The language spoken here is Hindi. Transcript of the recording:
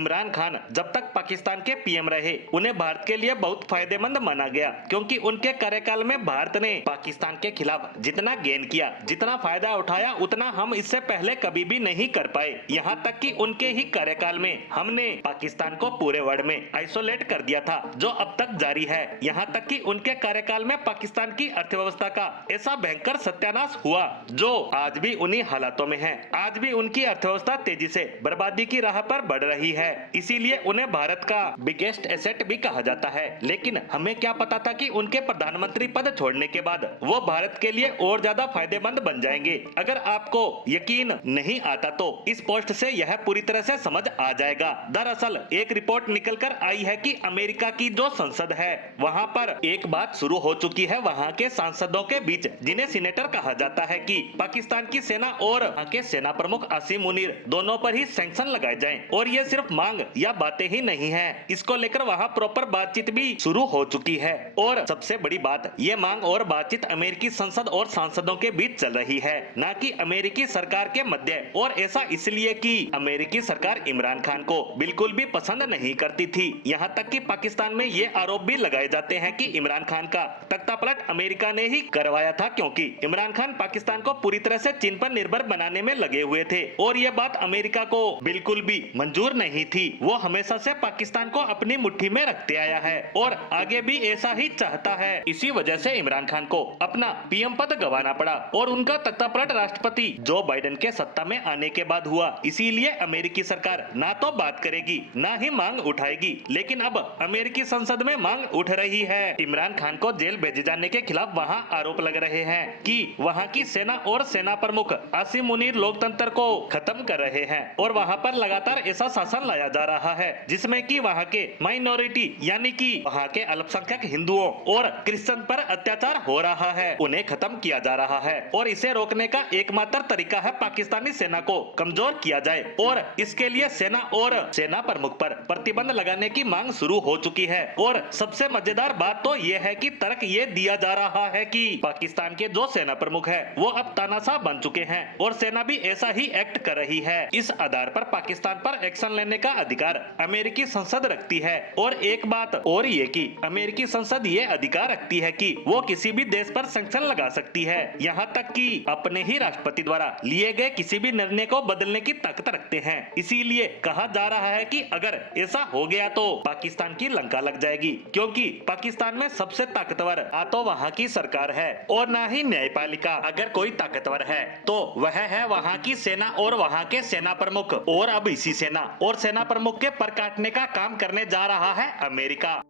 इमरान खान जब तक पाकिस्तान के पीएम रहे उन्हें भारत के लिए बहुत फायदेमंद माना गया, क्योंकि उनके कार्यकाल में भारत ने पाकिस्तान के खिलाफ जितना गेन किया, जितना फायदा उठाया, उतना हम इससे पहले कभी भी नहीं कर पाए। यहाँ तक कि उनके ही कार्यकाल में हमने पाकिस्तान को पूरे वर्ल्ड में आइसोलेट कर दिया था, जो अब तक जारी है। यहाँ तक कि उनके कार्यकाल में पाकिस्तान की अर्थव्यवस्था का ऐसा भयंकर सत्यानाश हुआ जो आज भी उन्हीं हालातों में है। आज भी उनकी अर्थव्यवस्था तेजी से बर्बादी की राह पर बढ़ रही है, इसीलिए उन्हें भारत का बिगेस्ट एसेट भी कहा जाता है। लेकिन हमें क्या पता था कि उनके प्रधानमंत्री पद छोड़ने के बाद वो भारत के लिए और ज्यादा फायदेमंद बन जाएंगे। अगर आपको यकीन नहीं आता तो इस पोस्ट से यह पूरी तरह से समझ आ जाएगा। दरअसल एक रिपोर्ट निकल कर आई है कि अमेरिका की जो संसद है वहाँ पर एक बात शुरू हो चुकी है वहाँ के सांसदों के बीच, जिन्हें सीनेटर कहा जाता है, कि पाकिस्तान की सेना और वहाँ के सेना प्रमुख आसिम मुनीर दोनों पर ही सैंक्शन लगाए जाएं। और ये सिर्फ मांग या बातें ही नहीं है, इसको लेकर वहाँ प्रॉपर बातचीत भी शुरू हो चुकी है। और सबसे बड़ी बात, ये मांग और बातचीत अमेरिकी संसद और सांसदों के बीच चल रही है, न कि अमेरिकी सरकार के मध्य। और ऐसा इसलिए कि अमेरिकी सरकार इमरान खान को बिल्कुल भी पसंद नहीं करती थी। यहाँ तक कि पाकिस्तान में ये आरोप भी लगाए जाते हैं कि इमरान खान का तख्तापलट अमेरिका ने ही करवाया था, क्योंकि इमरान खान पाकिस्तान को पूरी तरह से चीन पर निर्भर बनाने में लगे हुए थे। और ये बात अमेरिका को बिल्कुल भी मंजूर नहीं थी। वो हमेशा से पाकिस्तान को अपनी मुट्ठी में रखते आया है और आगे भी ऐसा ही चाहता है। इसी वजह से इमरान खान को अपना पीएम पद गंवाना पड़ा और उनका तख्तापलट राष्ट्रपति जो बाइडेन के सत्ता में आने के बाद हुआ। इसीलिए अमेरिकी सरकार ना तो बात करेगी ना ही मांग उठाएगी। लेकिन अब अमेरिकी संसद में मांग उठ रही है। इमरान खान को जेल भेजे जाने के खिलाफ वहाँ आरोप लग रहे हैं कि वहाँ की सेना और सेना प्रमुख आसिम मुनीर लोकतंत्र को खत्म कर रहे हैं और वहाँ पर लगातार ऐसा शासन लाया जा रहा है जिसमें कि वहाँ के माइनॉरिटी यानी कि वहाँ के अल्पसंख्यक हिंदुओं और क्रिश्चियन पर अत्याचार हो रहा है, उन्हें खत्म किया जा रहा है। और इसे रोकने का एकमात्र तरीका है पाकिस्तानी सेना को कमजोर किया जाए और इसके लिए सेना और सेना प्रमुख पर प्रतिबंध लगाने की मांग शुरू हो चुकी है। और सबसे मजेदार बात तो ये है कि तर्क ये दिया जा रहा है कि पाकिस्तान के जो सेना प्रमुख है वो अब तानाशाह बन चुके हैं और सेना भी ऐसा ही एक्ट कर रही है। इस आधार पर पाकिस्तान पर एक्शन लेने का अधिकार अमेरिकी संसद रखती है। और एक बात और ये कि अमेरिकी संसद ये अधिकार रखती है कि वो किसी भी देश पर सैंक्शन लगा सकती है, यहाँ तक कि अपने ही राष्ट्रपति द्वारा लिए गए किसी भी निर्णय को बदलने की ताकत रखते हैं। इसीलिए कहा जा रहा है कि अगर ऐसा हो गया तो पाकिस्तान की लंका लग जाएगी, क्योंकि पाकिस्तान में सबसे ताकतवर ना तो वहाँ की सरकार है और ना ही न्यायपालिका। अगर कोई ताकतवर है तो वह है वहाँ की सेना और वहाँ के सेना प्रमुख। और अब इसी सेना और सेना प्रमुख के पर काटने का काम करने जा रहा है अमेरिका।